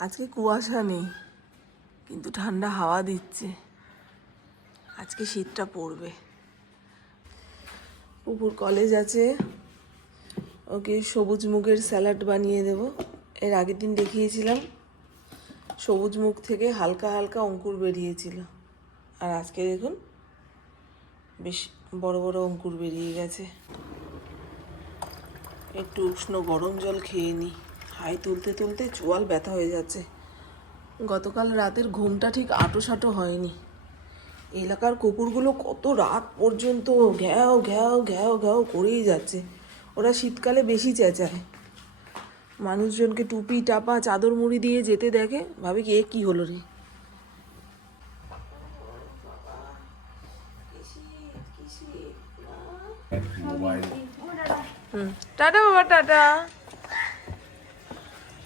আজকে কুয়াশা নেই, কিন্তু ঠান্ডা হাওয়া দিচ্ছে। আজকে শীতটা পড়বে। উপর কলেজ আছে। ওকে সবুজ মুগের স্যালাড বানিয়ে দেব। এর আগের দিন দেখিয়েছিলাম। সবুজ মুখ থেকে হালকা হালকা অঙ্কুর বেরিয়েছিল। আর আজকে দেখুন, বেশ বড় বড় অঙ্কুর বেরিয়ে গেছে। একটু উষ্ণ গরম জল খেয়ে নিই। হাই তুলতে তুলতে চোয়াল ব্যথা হয়ে যাচ্ছে। গতকাল রাতের ঘুমটা ঠিক আটো সাটো হয়নি। এলাকার কুকুরগুলো কত রাত পর্যন্ত ঘ্যাও ঘ্যাও ঘ্যাও ঘ্যাও করেই যাচ্ছে। ওরা শীতকালে বেশি চেঁচায়। মানুষজনকে টুপি টাপা চাদর মুড়ি দিয়ে যেতে দেখে ভাবে কি এ কি হলো রে? হুম। টাটা বাবা টাটা।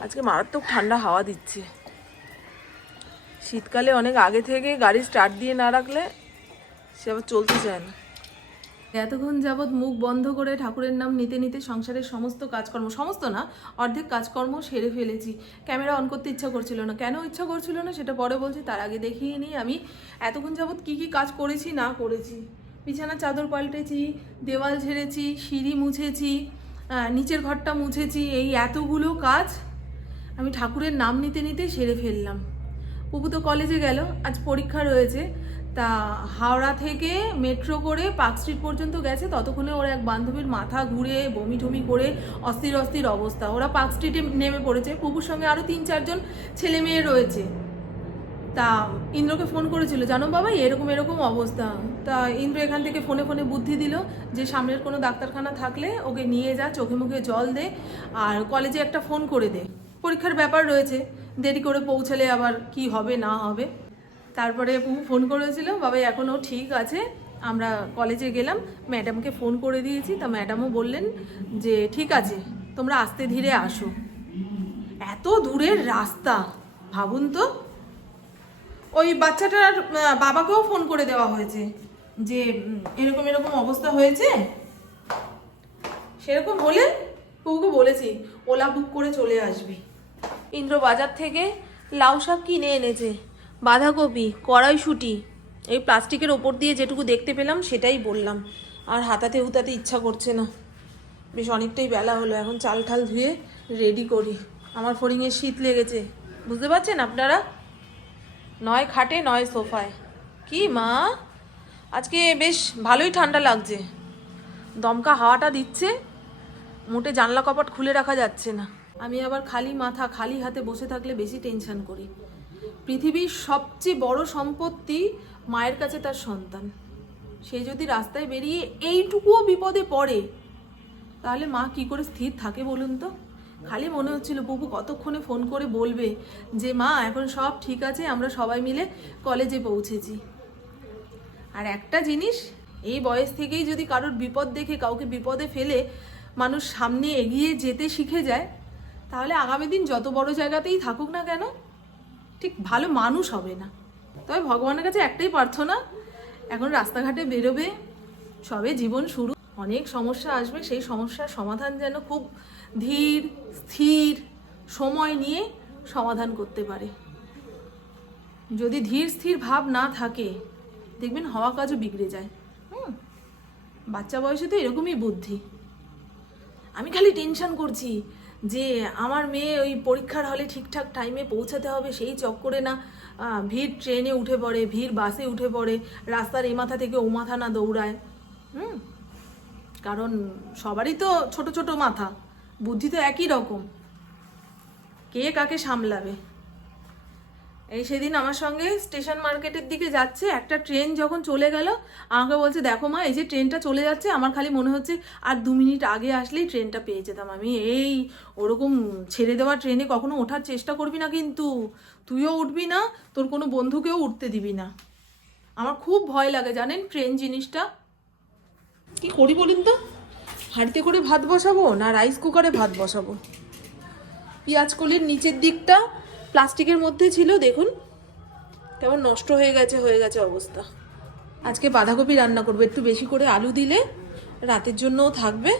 আজকে মারাত্মক ঠান্ডা হাওয়া দিচ্ছে। শীতকালে অনেক আগে থেকে গাড়ি স্টার্ট দিয়ে না রাখলে সে আবার চলতে চায় না। এতক্ষণ যাবৎ মুখ বন্ধ করে ঠাকুরের নাম নিতে নিতে সংসারের সমস্ত কাজকর্ম, সমস্ত না, অর্ধেক কাজকর্ম সেরে ফেলেছি। ক্যামেরা অন করতে ইচ্ছা করছিল না। কেন ইচ্ছা করছিল না সেটা পরে বলছি, তার আগে দেখিয়ে নিই আমি এতক্ষণ যাবৎ কি কি কাজ করেছি, না করেছি। বিছানা, চাদর পাল্টেছি, দেওয়াল ঝেড়েছি, সিঁড়ি মুছেছি নিচের ঘরটা মুছেছি, এই এতগুলো কাজ আমি ঠাকুরের নাম নিতে নিতে সেরে ফেললাম। পুপু তো কলেজে গেল, আজ পরীক্ষা রয়েছে। তা হাওড়া থেকে মেট্রো করে পার্ক স্ট্রিট পর্যন্ত গেছে, ততক্ষণে ওর এক বান্ধবীর মাথা ঘুরে বমি টমি করে অস্থির অস্থির অবস্থা। ওরা পার্ক স্ট্রিটে নেমে পড়েছে। পুপুর সঙ্গে আরও তিন চারজন ছেলে মেয়ে রয়েছে। তা ইন্দ্রকে ফোন করেছিল, জানো বাবা, এরকম এরকম অবস্থা। তা ইন্দ্র এখান থেকে ফোনে ফোনে বুদ্ধি দিল যে সামনের কোনো ডাক্তারখানা থাকলে ওকে নিয়ে যা, চোখে মুখে জল দে, আর কলেজে একটা ফোন করে দে। পরীক্ষার ব্যাপার রয়েছে। দেরি করে পৌঁছালে আবার কি হবে, না হবে? তারপরে পুপু ফোন করেছিল, বাবা এখনও ঠিক আছে। আমরা কলেজে গেলাম। ম্যাডামকে ফোন করে দিয়েছি। তা ম্যাডামও বললেন যে, ঠিক আছে, তোমরা আস্তে ধীরে আসো। এত দূরের রাস্তা, ভাবুন তো। ওই বাচ্চাটার বাবাকেও ফোন করে দেওয়া হয়েছে যে এরকম এরকম অবস্থা হয়েছে? সেরকম হলে বউকে বলেছি, ওলা বুক করে চলে আসবি। ইন্দ্র বাজার থেকে লাউ শাক কিনে এনেছে, বাঁধাকপি, কড়াইশুটি, এই প্লাস্টিকের ওপর দিয়ে যেটুকু দেখতে পেলাম সেটাই বললাম। আর হাতাতে হুতাতে ইচ্ছা করছে না। বেশ অনেকটাই বেলা হলো, এখন চাল ঠাল ধুয়ে রেডি করি। আমার ফড়িংয়ের শীত লেগেছে, বুঝতে পারছেন আপনারা? নয় খাটে, নয় সোফায়। কি মা? আজকে বেশ ভালোই ঠান্ডা লাগছে। দমকা হাওয়াটা দিচ্ছে, মোটে জানলা কপাট খুলে রাখা যাচ্ছে না। আমি আবার খালি মাথা, খালি হাতে বসে থাকলে বেশি টেনশন করি। পৃথিবীর সবচেয়ে বড় সম্পত্তি মায়ের কাছে তার সন্তান। সে যদি রাস্তায় বেরিয়ে এইটুকুও বিপদে পড়ে, তাহলে মা কি করে স্থির থাকে বলুন তো? খালি মনে হচ্ছিল, বুবু কতক্ষণে ফোন করে বলবে যে, মা, এখন সব ঠিক আছে, আমরা সবাই মিলে কলেজে পৌঁছেছি। আর একটা জিনিস, এই বয়স থেকেই যদি কারোর বিপদ দেখে, কাউকে বিপদে ফেলে মানুষ সামনে এগিয়ে যেতে শিখে যায় তাহলে আগামী দিন যত বড় জায়গাতেই থাকুক না কেন, ঠিক ভালো মানুষ হবে না। তবে ভগবানের কাছে একটাই প্রার্থনা, এখন রাস্তাঘাটে বেরোবে, সবে জীবন শুরু। অনেক সমস্যা আসবে, সেই সমস্যার সমাধান যেন খুব ধীর, স্থির সময় নিয়ে সমাধান করতে পারে। যদি ধীর, স্থির ভাব না থাকে, দেখবেন হওয়া কাজও বিগড়ে যায়। হুম, বাচ্চা বয়সে তো এরকমই বুদ্ধি। আমি খালি টেনশন করছি যে আমার মেয়ে ওই পরীক্ষার হলে ঠিকঠাক টাইমে পৌঁছাতে হবে, সেই চক্করে না ভিড় ট্রেনে উঠে পড়ে, ভিড় বাসে উঠে পড়ে, রাস্তার এ মাথা থেকে ও মাথা না দৌড়ায়। হুম? কারণ সবারই তো ছোট ছোট মাথা, বুদ্ধি তো একই রকম। কে কাকে সামলাবে? এই সেদিন আমার সঙ্গে স্টেশন মার্কেটের দিকে যাচ্ছে, একটা ট্রেন যখন চলে গেল, আমাকে বলছে, দেখো মা, এই যে ট্রেনটা চলে যাচ্ছে, আমার খালি মনে হচ্ছে আর দু মিনিট আগে আসলেই ট্রেনটা পেয়ে যেতাম আমি। এই ওরকম ছেড়ে দেওয়া ট্রেনে কখনো ওঠার চেষ্টা করবি না কিন্তু, তুইও উঠবি না, তোর কোনো বন্ধুকেও উঠতে দিবি না। আমার খুব ভয় লাগে, জানেন ট্রেন জিনিসটা? কি করি বলুন তো? হাঁড়িতে করে ভাত বসাবো না রাইস কুকারে ভাত বসাবো? পেঁয়াজ কলির নিচের দিকটা প্লাস্টিকের মধ্যে ছিল, দেখুন। কেমন নষ্ট হয়ে গেছে হয়ে গেছে অবস্থা। আজকে বাঁধাকপি রান্না করব, একটু বেশি করে আলু দিলে রাতের জন্যও থাকবে।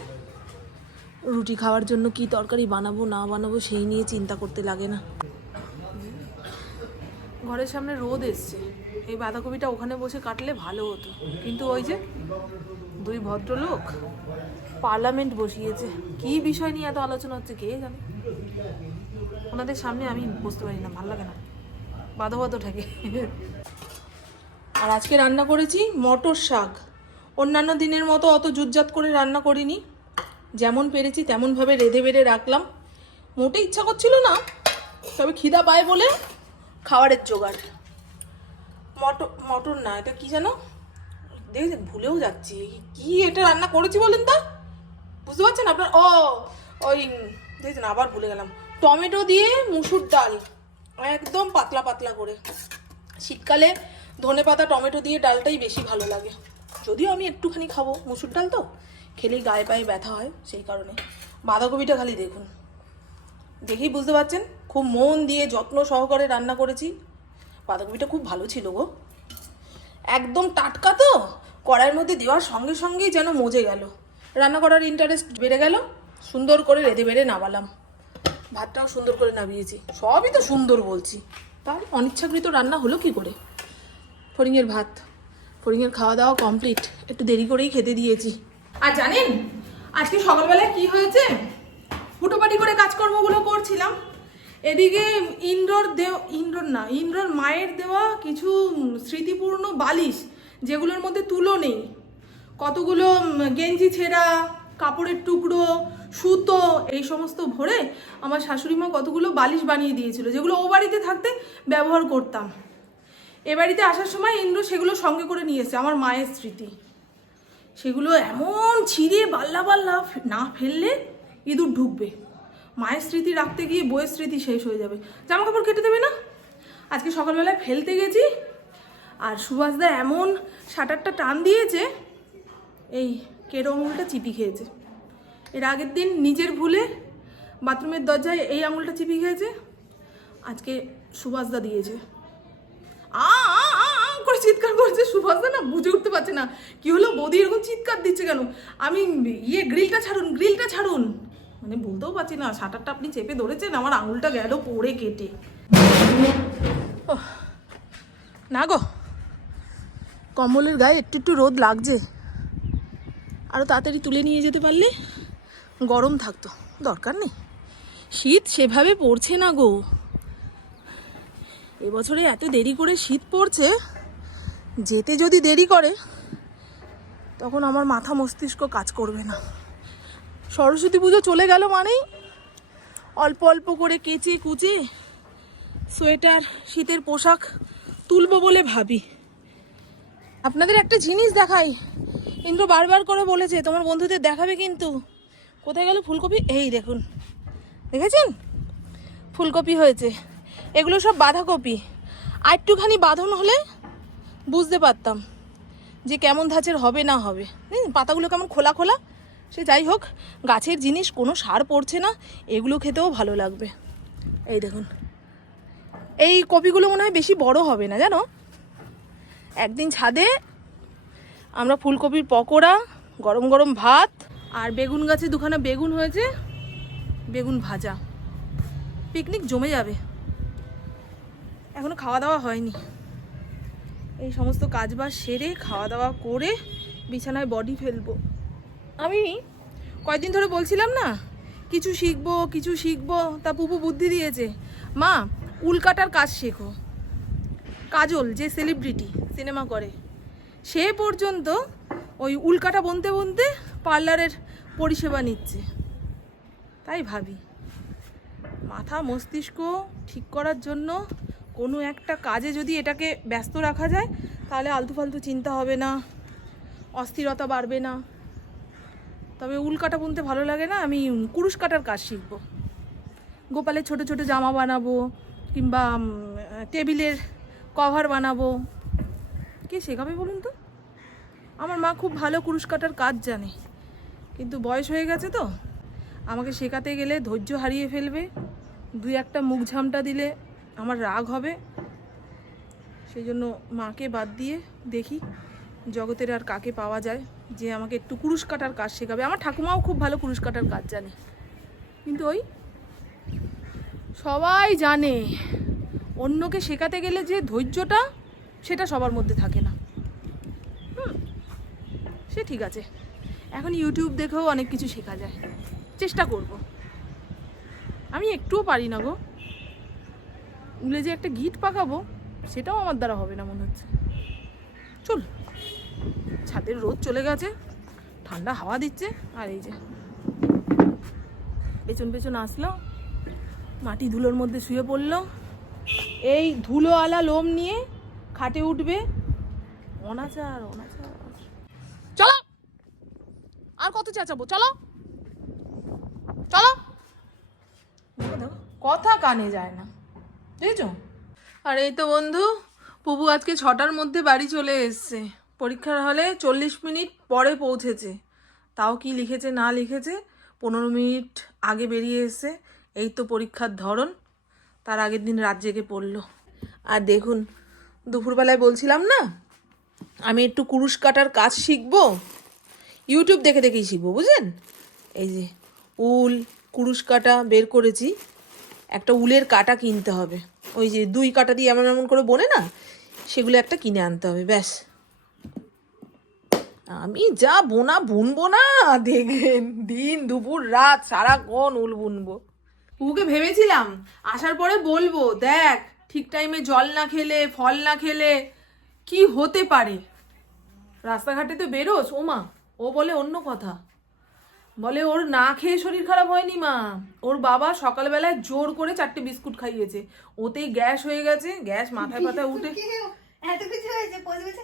রুটি খাওয়ার জন্য কি তরকারি বানাবো, না বানাবো, সেই নিয়ে চিন্তা করতে লাগে না। ঘরের সামনে রোদ এসছে। এই বাঁধাকপিটা ওখানে বসে কাটলে ভালো হতো। কিন্তু ওই যে দুই ভদ্রলোক পার্লামেন্ট বসিয়েছে। কি বিষয় নিয়ে এত আলোচনা হচ্ছে, কে জানে? ওনাদের সামনে আমি বসতে পারি না, ভালো লাগে না। বাঁধো বাঁধো ঠেকে আর আজকে রান্না করেছি মটর শাক। অন্যান্য দিনের মতো অত জুতজাত করে রান্না করিনি। যেমন পেরেছি তেমনভাবে রেঁধে বেড়ে রাখলাম। মোটে ইচ্ছা করছিল না, তবে খিদা পায় বলে খাবারের জোগাড়। মটর মটর না, এটা কি যেন দেখে ভুলেও যাচ্ছি। কি এটা রান্না করেছি বলেন তা? বুঝতে পারছেন আপনার? ও, ওই, দেখছেন, আবার ভুলে গেলাম। টমেটো দিয়ে মুসুর ডাল, একদম পাতলা পাতলা করে। শীতকালে ধনে পাতা, টমেটো দিয়ে ডালটাই বেশি ভালো লাগে। যদিও আমি একটুখানি খাব মুসুর ডাল তো, খেলেই গায়ে পায়ে ব্যথা হয় সেই কারণে। বাঁধাকপিটা খালি দেখুন। দেখেই বুঝতে পারছেন, খুব মন দিয়ে যত্ন সহকারে রান্না করেছি। বাঁধাকপিটা খুব ভালো ছিল গো। একদম টাটকা তো, কড়াইয়ের মধ্যে দেওয়ার সঙ্গে সঙ্গেই যেন মজে গেল। রান্না করার ইন্টারেস্ট বেড়ে গেল, সুন্দর করে রেঁধে বেড়ে নামালাম। ভাতটাও সুন্দর করে নামিয়েছি। সবই তো সুন্দর বলছি। তার অনিচ্ছাকৃত রান্না হলো কি করে? ফড়িংয়ের ভাত। ফড়িংয়ের খাওয়া দাওয়া কমপ্লিট একটু দেরি করেই খেতে দিয়েছি। আর জানেন, আজকে সকালবেলায় কি হয়েছে? হুটোপাটি করে কাজকর্মগুলো করছিলাম। এদিকে ইন্দ্রর দেও, ইন্দ্রর না, ইন্দ্রর মায়ের দেওয়া কিছু স্মৃতিপূর্ণ বালিশ যেগুলোর মধ্যে তুলো নেই। কতগুলো গেঞ্জি ছেঁড়া, কাপড়ের টুকরো সুতো, এই সমস্ত ভরে আমার শাশুড়ি মা কতগুলো বালিশ বানিয়ে দিয়েছিল, যেগুলো ও বাড়িতে থাকতে ব্যবহার করতাম। এ বাড়িতে আসার সময় ইন্দ্র সেগুলো সঙ্গে করে নিয়ে আমার মায়ের স্মৃতি। সেগুলো এমন ছিঁড়ে বাল্লা বাল্লা না ফেললে ইঁদুর ঢুকবে। মায়ের স্মৃতি রাখতে গিয়ে বইয়ের স্মৃতি শেষ হয়ে যাবে। জামা কাপড় কেটে দেবে না? আজকে সকালবেলায় ফেলতে গেছি, আর সুভাষদা এমন শাটারটা টান দিয়েছে, এই কেরো আঙুলটা চিপি খেয়েছে। এর আগের দিন নিজের ভুলে বাথরুমের দরজায় এই আঙুলটা চিপি খেয়েছে। আজকে সুভাষদা দিয়েছে। আ করে চিৎকার করছে সুভাষদা না, বুঝে উঠতে পারছে না। কি হলো? বৌদি এরকম চিৎকার দিচ্ছে কেন? আমি ইয়ে গ্রিলটা ছাড়ুন গ্রিলটা ছাড়ুন। মানে বলতেও পারছি না, শাটারটা আপনি চেপে ধরেছেন, আমার আঙুলটা গেল পড়ে কেটে। না গো কম্বলের গায়ে একটু একটু রোদ লাগছে। আরও তাড়াতাড়ি তুলে নিয়ে যেতে পারলে? গরম থাকতো, দরকার নেই। শীত সেভাবে পড়ছে না গো। এবছরে এত দেরি করে শীত পড়ছে, যেতে যদি দেরি করে, তখন আমার মাথা মস্তিষ্ক কাজ করবে না। সরস্বতী পুজো চলে গেল মানেই অল্প অল্প করে কেচে কুচে সোয়েটার, শীতের পোশাক তুলবো বলে ভাবি। আপনাদের একটা জিনিস দেখাই। ইন্দ্র বারবার করে বলেছে, তোমার বন্ধুদের দেখাবে কিন্তু। কোথায় গেল ফুলকপি? এই দেখুন। দেখেছেন? ফুলকপি হয়েছে। এগুলো সব বাঁধাকপি। আর একটুখানি বাঁধন হলে বুঝতে পারতাম যে কেমন ধাঁচের হবে না হবে। পাতাগুলো কেমন খোলা খোলা। সে যাই হোক, গাছের জিনিস কোনো সার পড়ছে না, এগুলো খেতেও ভালো লাগবে। এই দেখুন। এই কপিগুলো মনে হয় বেশি বড় হবে না, জানো? একদিন ছাদে আমরা ফুলকপির পকোড়া, গরম গরম ভাত আর বেগুন গাছে দুখানা বেগুন হয়েছে, বেগুন ভাজা। পিকনিক জমে যাবে। এখনও খাওয়া দাওয়া হয়নি। এই সমস্ত কাজবাজ সেরে খাওয়া দাওয়া করে বিছানায় বডি ফেলব। আমি কয়েকদিন ধরে বলছিলাম না, কিছু শিখব কিছু শিখব, তা পুপু বুদ্ধি দিয়েছে। মা, উল কাটার কাজ শেখো। কাজল, যে সেলিব্রিটি সিনেমা করে, সে পর্যন্ত ওই উল্কাটা বনতে বনতে পার্লারের পরিষেবা নিচ্ছে। তাই ভাবি, মাথা মস্তিষ্ক ঠিক করার জন্য কোনো একটা কাজে যদি এটাকে ব্যস্ত রাখা যায়, তাহলে আলতু ফালতু চিন্তা হবে না, অস্থিরতা বাড়বে না। তবে উল কাটা বুনতে ভালো লাগে না, আমি কুরুশ কাটার কাজ শিখব। গোপালের ছোট ছোট জামা বানাবো, কিংবা টেবিলের কভার বানাবো। কে শেখাবে বলুন তো? আমার মা খুব ভালো কুরুশ কাটার কাজ জানে। কিন্তু বয়স হয়ে গেছে তো। আমাকে শেখাতে গেলে ধৈর্য হারিয়ে ফেলবে, দুই একটা মুখ ঝামটা দিলে আমার রাগ হবে। সেই জন্য মাকে বাদ দিয়ে দেখি জগতের আর কাকে পাওয়া যায়, যে আমাকে একটু কুরুশ কাটার কাজ শেখাবে। আমার ঠাকুমাও খুব ভালো কুরুশ কাটার কাজ জানে। কিন্তু ওই সবাই জানে, অন্যকে শেখাতে গেলে যে ধৈর্যটা, সেটা সবার মধ্যে থাকে না। সে ঠিক আছে। এখন ইউটিউব দেখেও অনেক কিছু শেখা যায়। চেষ্টা করব। আমি একটুও পারি না গো। উলে যে একটা গিট পাকাবো, সেটাও আমার দ্বারা হবে না মনে হচ্ছে। চল, ছাদের রোদ চলে গেছে, ঠান্ডা হাওয়া দিচ্ছে, আর এই যে পেছন পেছন আসলো, মাটি ধুলোর মধ্যে শুয়ে পড়ল। এই ধুলোওয়ালা লোম নিয়ে খাটে উঠবে। অনাচার অনাচার চলো আর কত চেঁচাবো চলো। চলো। দেখো, কথা কানে যায় না। বুঝেছ আর এই তো বন্ধু পুবু আজকে ছটার মধ্যে বাড়ি চলে এসছে। পরীক্ষার হলে চল্লিশ মিনিট পরে পৌঁছেছে। তাও কি লিখেছে না লিখেছে পনেরো মিনিট আগে বেরিয়ে এসছে। এই তো পরীক্ষার ধরন তার আগের দিন রাত জেগে পড়ল। আর দেখুন দুপুরবেলায় বলছিলাম না আমি একটু কুরুশ কাটার কাজ শিখব? ইউটিউব দেখে দেখেই শিখব, বুঝলেন? এই যে উল, কুরুশ কাটা বের করেছি। একটা উলের কাটা কিনতে হবে। ওই যে দুই কাটা দিয়ে এমন এমন করে বোনে না, সেগুলো একটা কিনে আনতে হবে, ব্যাস। আমি যা বোনা বুনবো না, দেখবেন দিন, দুপুর, রাত, সারাক্ষণ উল বুনবো। উকে ভেবেছিলাম, আসার পরে বলব, দেখ, ঠিক টাইমে জল না খেলে, ফল না খেলে, কি হতে পারে? রাস্তাঘাটে তো বেরোস, ওমা। ও বলে অন্য কথা। বলে ওর না খেয়ে শরীর খারাপ হয়নি মা। ওর বাবা সকালবেলায় জোর করে চারটে বিস্কুট খাইয়েছে। ওতেই গ্যাস হয়ে গেছে গ্যাস মাথায় মাথায় উঠে এত কিছু হয়েছে বলছে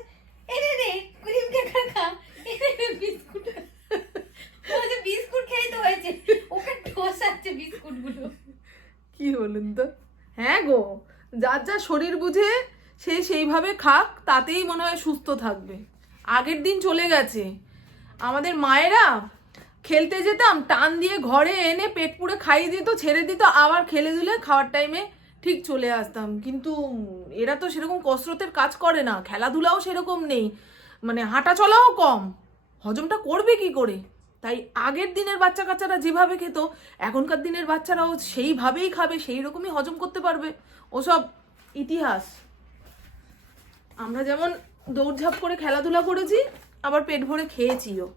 এনে রে ক্রিম কেকার খা এনে রে বিস্কুট। বলছে বিস্কুট খেয়ে তো হয়েছে। ওকে ঠোসাচ্ছে বিস্কুট কি বলুন তো? হ্যাঁ গো যার যা শরীর বুঝে সে সেইভাবে খাক তাতেই মনে হয় সুস্থ থাকবে। আগের দিন চলে গেছে। আমাদের মায়েরা খেলতে যেতাম, টান দিয়ে ঘরে এনে পেট পুড়ে খাইয়ে দিত, ছেড়ে দিত, আবার খেলে দিলে খাওয়ার টাইমে ঠিক চলে আসতাম। কিন্তু এরা তো সেরকম কসরতের কাজ করে না, খেলাধুলাও সেরকম নেই মানে হাঁটা চলাও কম, হজমটা করবে কি করে? তাই আগের দিনের বাচ্চা কাচ্চারা যেভাবে খেত, এখনকার দিনের বাচ্চারাও সেইভাবেই খাবে, সেই রকমই হজম করতে পারবে। ওসব ইতিহাস। আমরা যেমন দৌড়ঝাঁপ করে খেলাধুলা করেছি আবার পেট ভরে খেয়েছিও।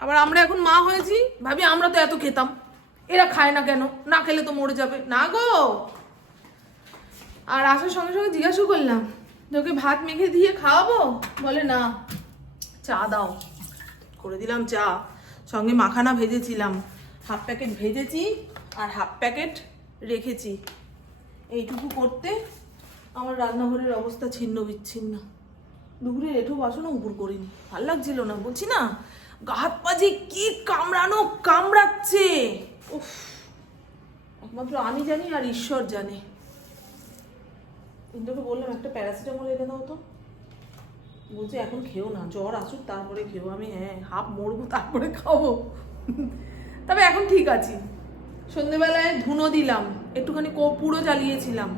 আবার আমরা এখন মা হয়েছি, ভাবি আমরা তো এত খেতাম। এরা খায় না কেন? না খেলে তো মরে যাবে। না গো! আর আসার সঙ্গে সঙ্গে জিজ্ঞাসা করলাম, তোকে ভাত মেখে দিয়ে খাওয়াবো? বলে, না। চা দাও। করে দিলাম চা। সঙ্গে মাখানা ভেজেছিলাম। হাফ প্যাকেট ভেজেছি আর হাফ প্যাকেট রেখেছি। এইটুকু করতে আমার রান্নাঘরের অবস্থা ছিন্ন বিচ্ছিন্ন। দুপুরে এঠো বাসনও উপর করিনি ভালো লাগছিল না, বলছি না গা হাত কি কামড়ানো, কামড়াচ্ছে। উফ, একমাত্র আমি জানি আর ঈশ্বর জানে। ইন্দ্রকে বললাম, একটা প্যারাসিটামল এনে দাও তো। বলছে, এখন খেও না, জ্বর আসুক, তারপরে খেও। আমি হ্যাঁ হাফ মরবো, তারপরে খাব। তবে এখন ঠিক আছি। সন্ধেবেলায় ধুনো দিলাম, একটুখানি কর্পূরও জ্বালিয়েছিলাম।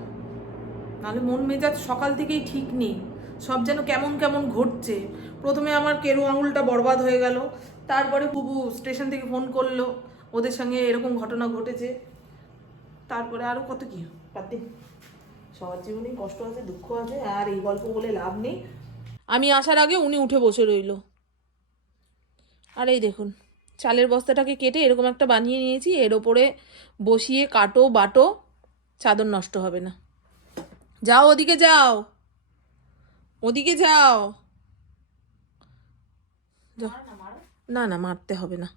নাহলে মন মেজাজ সকাল থেকেই ঠিক নেই। সব যেন কেমন কেমন ঘটছে। প্রথমে আমার কেরু আঙুলটা বরবাদ হয়ে গেল তারপরে বুবু স্টেশন থেকে ফোন করল ওদের সঙ্গে এরকম ঘটনা ঘটেছে। তারপরে আরও কত কি? দিন সবার জীবনেই কষ্ট আছে দুঃখ আছে আর এই গল্প বলে লাভ নেই। আমি আসার আগে উনি উঠে বসে রইল। আর এই দেখুন চালের বস্তাটাকে কেটে এরকম একটা বানিয়ে নিয়েছি এর ওপরে বসিয়ে কাটো বাটো চাদর নষ্ট হবে না। যাও ওদিকে যাও। ওদিকে যাও। না না মারতে হবে না।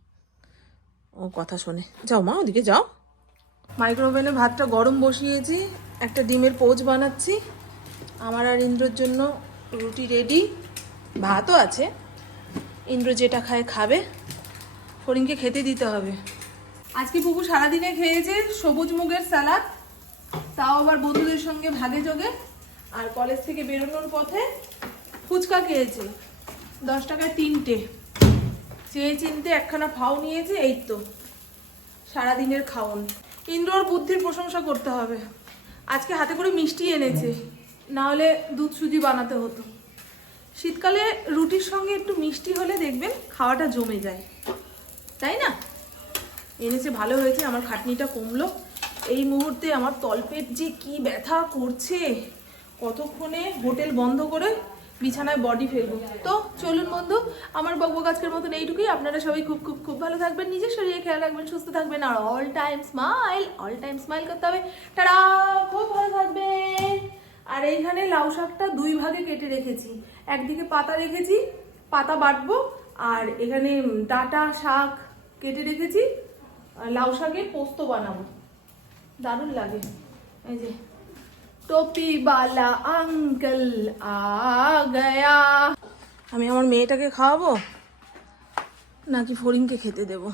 ও কথা শোনে। যাও মা ওদিকে যাও। মাইক্রোওভেনে ভাতটা গরম বসিয়েছি একটা ডিমের পোচ বানাচ্ছি। আমার আর ইন্দ্রর জন্য রুটি রেডি ভাতও আছে। ইন্দ্র যেটা খায় খাবে। ফরিনকে খেতে দিতে হবে। আজকে পুকু সারাদিনে খেয়েছে সবুজ মুগের স্যালাড তাও আবার বন্ধুদের সঙ্গে ভাগে যোগে। আর কলেজ থেকে বেরোনোর পথে ফুচকা খেয়েছে। দশ টাকায় তিনটে। চেয়ে চিনতে একখানা ফাও নিয়েছে, এই তো। সারাদিনের খাওন। ইন্দ্রর বুদ্ধির প্রশংসা করতে হবে। আজকে হাতে করে মিষ্টি এনেছে। না হলে দুধ সুজি বানাতে হতো। শীতকালে রুটির সঙ্গে একটু মিষ্টি হলে দেখবেন খাওয়াটা জমে যায়। তাই না? এনেছে, ভালো হয়েছে, আমার খাটনিটা কমলো। এই মুহূর্তে আমার তলপেট যে কি ব্যথা করছে। কতক্ষণে হোটেল বন্ধ করে বিছানায় বডি ফেলব? তো চলুন বন্ধু, আমার বকবক আজকের মতন এইটুকুই। আপনারা সবাই খুব খুব খুব ভালো থাকবেন, নিজের শরীরে খেয়াল রাখবেন, সুস্থ থাকবেন, আর all time smile all time smile করতে হবে। টাটা! খুব ভালো থাকবেন। আর এইখানে লাউ শাকটা দুই ভাগে কেটে রেখেছি। একদিকে পাতা রেখেছি, পাতা বাটবো, আর এখানে ডাঁটা শাক কেটে রেখেছি। লাউ শাকের পোস্ত বানাবো। দারুণ লাগে। এই যে টপি বালা আঙ্কেল আ গয়া আমি আমার মেয়েটাকে খাওয়াবো? নাকি ফরিনকে খেতে দেবো?